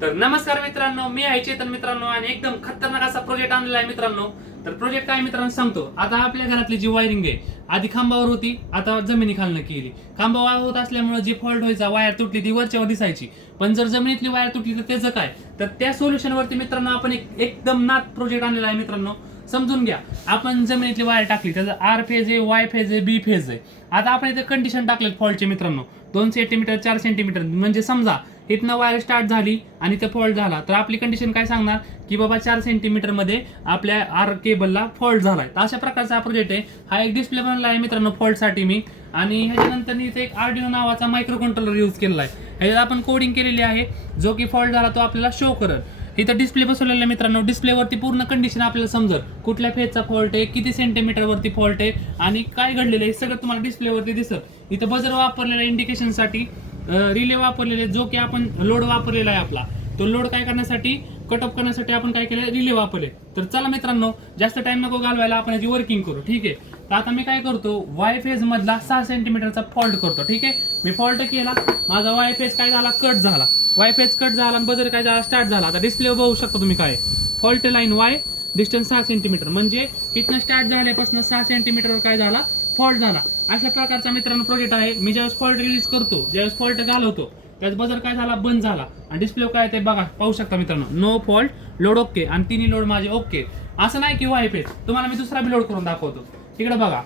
तर नमस्कार मित्रांनो, मी आहे चेतन मित्रांनो आणि एकदम खतरनाक असा प्रोजेक्ट आणलेला आहे मित्रांनो. तर प्रोजेक्ट काय मित्रांनो सांगतो. आता आपल्या घरातली जी वायरिंग आहे आधी खांबावर होती, आता जमिनी खालनं केली. खांबावर होत असल्यामुळे जी फॉल्ट व्हायचा, वायर तुटली ती वरच्यावर दिसायची, पण जर जमिनीतली वायर तुटली तर त्याचं काय. तर त्या सोल्युशन वरती मित्रांनो आपण एकदम नाथ प्रोजेक्ट आणलेला आहे मित्रांनो. समजून घ्या, आपण जमिनीतली वायर टाकली, त्याचं आर फेज आहे, वाय फेज आहे, बी फेज आहे. आता आपण इथे कंडिशन टाकले फॉल्टचे मित्रांनो, 2 सेंटीमीटर 4 सेंटीमीटर. म्हणजे समजा इथनं वायर स्टार्ट झाली आणि ते फॉल्ट झाला, तर आपली कंडिशन काय सांगणार की बाबा 4 सेंटीमीटर मध्ये आपल्या आर केबलला फॉल्ट झालाय. तर अशा प्रकारचा हा प्रोजेक्ट आहे. हा एक डिस्प्ले बनवला आहे मित्रांनो फॉल्टसाठी मी. आणि ह्याच्यानंतर इथे एक आर्डिनो नावाचा मायक्रो कंट्रोलर यूज केलेला आहे. ह्याच्यात आपण कोडिंग केलेली आहे, जो की फॉल्ट झाला तो आपल्याला शो करत. इथं डिस्प्ले बसवलेला आहे मित्रांनो. डिस्प्लेवरती पूर्ण कंडिशन आपल्याला समजत, कुठल्या फेजचा फॉल्ट आहे, किती सेंटीमीटर वरती फॉल्ट आहे आणि काय घडलेलं आहे, सगळं तुम्हाला डिस्प्लेवरती दिसत. इथं बजर वापरलेला इंडिकेशनसाठी, रिले वापरलेले, जो की आपण लोड वापरलेला आहे आपला, तो लोड काय करण्यासाठी, कट ऑफ करण्यासाठी आपण काय केलं, रिले वापरले. तर चला मित्रांनो, जास्त टाइम नको घालवायला, आपण याची वर्किंग करू. ठीक आहे. तर आता मी काय करतो, वाय फेज मधला 6 सेंटीमीटरचा फॉल्ट करतो. ठीक आहे. मी फॉल्ट केला, माझा वाय फेज काय झाला, कट झाला. वाय फेज कट झाला आणि बजर काय झाला, स्टार्ट झाला. आता डिस्प्ले बघू शकता तुम्ही काय, fault line Y, distance 6 centimetre. म्हणजे इथनं स्टार्ट झाल्यापासून 6 सेंटीमीटरवर काय झाला, फॉल्ट झाला. अशा प्रकारचा मित्रांनो प्रोजेक्ट आहे. मी ज्यावेळेस फॉल्ट रिलीज करतो, ज्यावेळेस फॉल्ट घालवतो, त्याच बजर काय झाला, बंद झाला. आणि डिस्प्ले काय ते बघा, पाहू शकता मित्रांनो, नो फॉल्ट, लोड ओके. आणि तिन्ही लोड माझे ओके. असं नाही की वाय फेज, तुम्हाला मी दुसरा बी लोड करून दाखवतो. तिकडे बघा,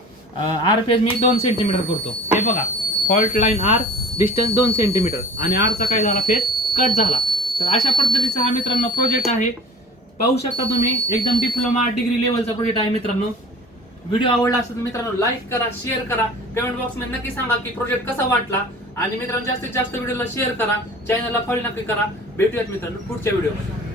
आर फेज मी 2 सेंटीमीटर करतो. हे बघा, fault line R, distance 2 centimetre आणि आरचा काय झाला, फेज कट झाला. तर अशा पद्धतीचा हा मित्रांनो प्रोजेक्ट आहे. पाहू शकता तुम्ही, एकदम डिप्लोमा डिग्री लेवलचा प्रोजेक्ट आहे मित्रांनो. व्हिडिओ आवडला असेल तर मित्रांनो लाईक करा, शेअर करा, कमेंट बॉक्स मध्ये नक्की सांगा की प्रोजेक्ट कसा वाटला. आणि मित्रांनो जास्तीत जास्त व्हिडिओला शेअर करा, चॅनलला फॉलो नक्की करा. भेटूयात मित्रांनो पुढच्या व्हिडिओमध्ये.